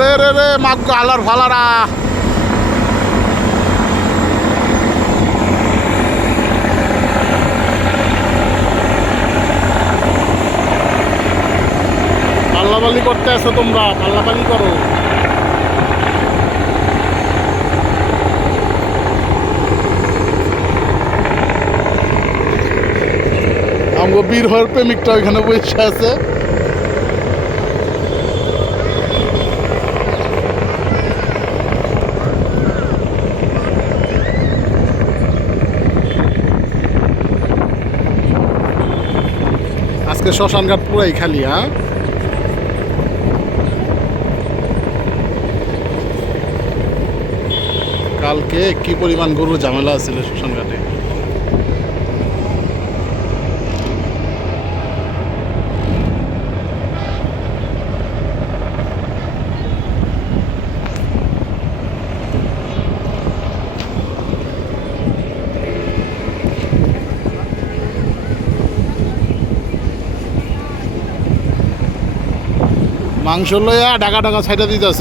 ওরে রে রে মাগ আলার ফালারা পাল্লাপাল্লি করতে আছো তোমরা, পাল্লাপাল্লি করো। আমগো বীর হওয়ার প্রেমিকটা ওইখানে বসে আছে। আজকে শ্মশানঘাট পুরাই খালি। হ্যাঁ, কালকে কি পরিমাণ গরু ঝামেলা ছিল শ্মশানঘাটে। মাংস লইয়া ঢাকা ঢাকা ছাইটা দিতেছ।